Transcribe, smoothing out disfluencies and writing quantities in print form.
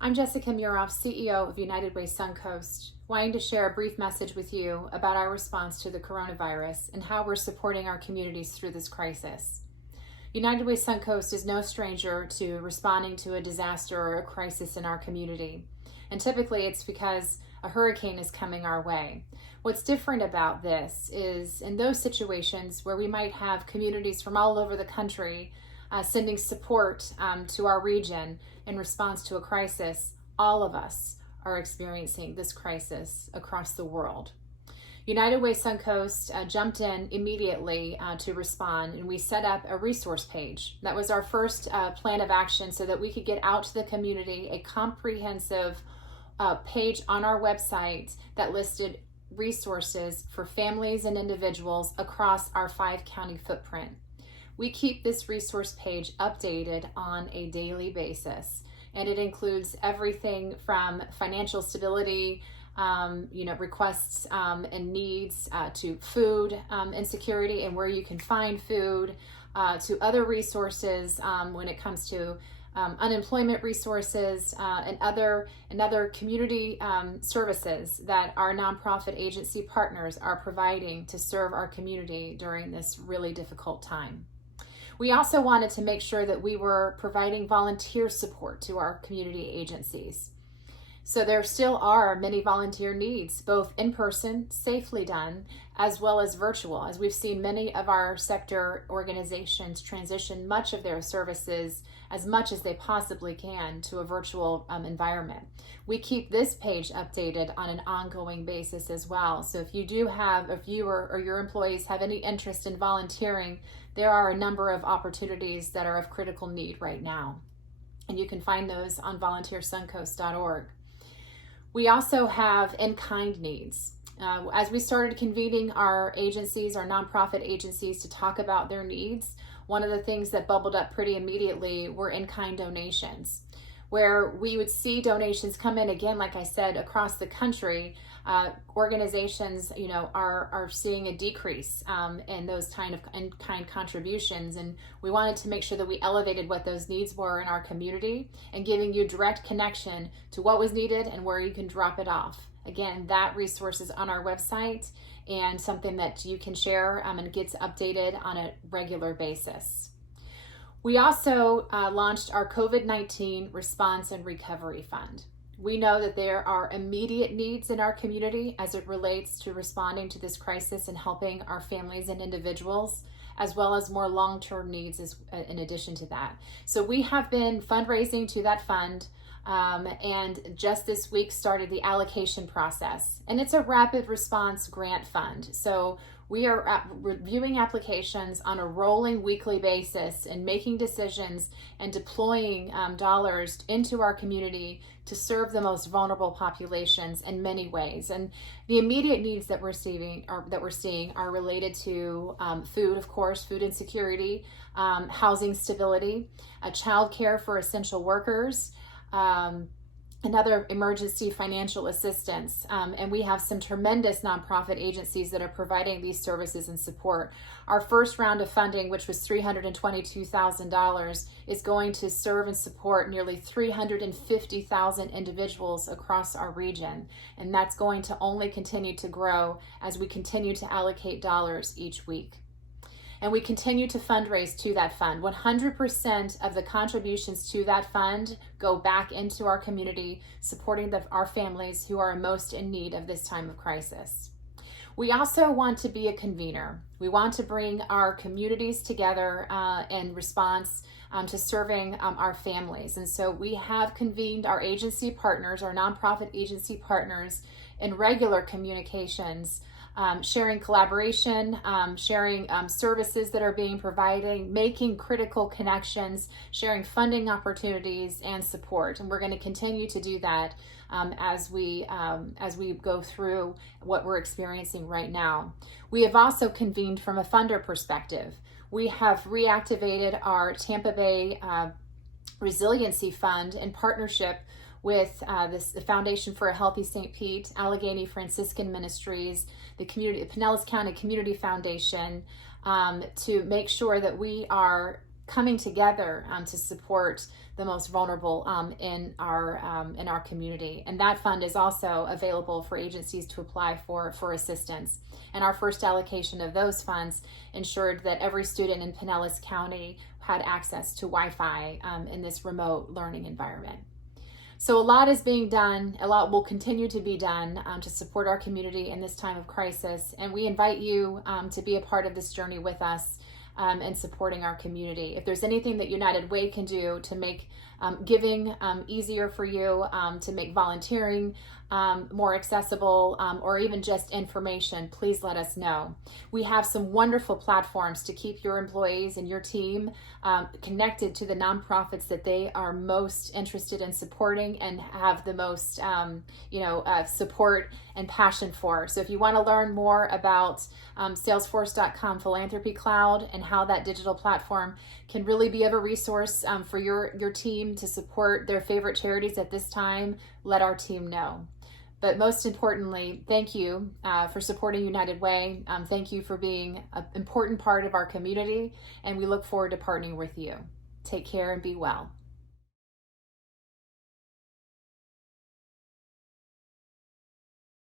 I'm Jessica Muroff, CEO of United Way Suncoast, wanting to share a brief message with you about our response to the coronavirus and how we're supporting our communities through this crisis. United Way Suncoast is no stranger to responding to a disaster or a crisis in our community. And typically it's because a hurricane is coming our way. What's different about this is in those situations where we might have communities from all over the country sending support to our region in response to a crisis, all of us are experiencing this crisis across the world. United Way Suncoast jumped in immediately to respond, and we set up a resource page. That was our first plan of action so that we could get out to the community a comprehensive page on our website that listed resources for families and individuals across our 5-county footprint. We keep this resource page updated on a daily basis, and it includes everything from financial stability, requests and needs to food insecurity and where you can find food, to other resources when it comes to unemployment resources and other community services that our nonprofit agency partners are providing to serve our community during this really difficult time. We also wanted to make sure that we were providing volunteer support to our community agencies. So there still are many volunteer needs, both in person, safely done, as well as virtual, as we've seen many of our sector organizations transition much of their services as much as they possibly can to a virtual environment. We keep this page updated on an ongoing basis as well. So if you or your employees have any interest in volunteering, there are a number of opportunities that are of critical need right now. And you can find those on volunteersuncoast.org. We also have in-kind needs. As we started convening our agencies, our nonprofit agencies, to talk about their needs, one of the things that bubbled up pretty immediately were in-kind donations, where we would see donations come in, again, like I said, across the country. Organizations, are seeing a decrease in those kind of in-kind contributions, and we wanted to make sure that we elevated what those needs were in our community and giving you direct connection to what was needed and where you can drop it off. Again, that resource is on our website and something that you can share and gets updated on a regular basis. We also launched our COVID-19 Response and Recovery Fund. We know that there are immediate needs in our community as it relates to responding to this crisis and helping our families and individuals, as well as more long-term needs in addition to that. So we have been fundraising to that fund, and just this week started the allocation process. And it's a rapid response grant fund. So we are reviewing applications on a rolling weekly basis and making decisions and deploying dollars into our community to serve the most vulnerable populations in many ways. And the immediate needs that we're seeing are related to food, of course, food insecurity, housing stability, child care for essential workers, and other emergency financial assistance. And we have some tremendous nonprofit agencies that are providing these services and support. Our first round of funding, which was $322,000, is going to serve and support nearly 350,000 individuals across our region. And that's going to only continue to grow as we continue to allocate dollars each week. And we continue to fundraise to that fund. 100% of the contributions to that fund go back into our community, supporting our families who are most in need of this time of crisis. We also want to be a convener. We want to bring our communities together in response to serving our families. And so we have convened our agency partners, our nonprofit agency partners, in regular communications, sharing collaboration, sharing services that are being provided, making critical connections, sharing funding opportunities and support. And we're going to continue to do that as we go through what we're experiencing right now. We have also convened from a funder perspective. We have reactivated our Tampa Bay Resiliency Fund in partnership with the Foundation for a Healthy St. Pete, Allegheny Franciscan Ministries, the Pinellas County Community Foundation, to make sure that we are coming together to support the most vulnerable in our community. And that fund is also available for agencies to apply for assistance. And our first allocation of those funds ensured that every student in Pinellas County had access to Wi-Fi in this remote learning environment. So a lot is being done, a lot will continue to be done to support our community in this time of crisis. And we invite you to be a part of this journey with us and supporting our community. If there's anything that United Way can do to make giving easier for you, to make volunteering more accessible, or even just information, please let us know. We have some wonderful platforms to keep your employees and your team connected to the nonprofits that they are most interested in supporting and have the most support and passion for. So if you want to learn more about Salesforce.com Philanthropy Cloud and how that digital platform can really be of a resource for your team to support their favorite charities at this time, let our team know. But most importantly, thank you for supporting United Way. Thank you for being an important part of our community, and we look forward to partnering with you. Take care and be well.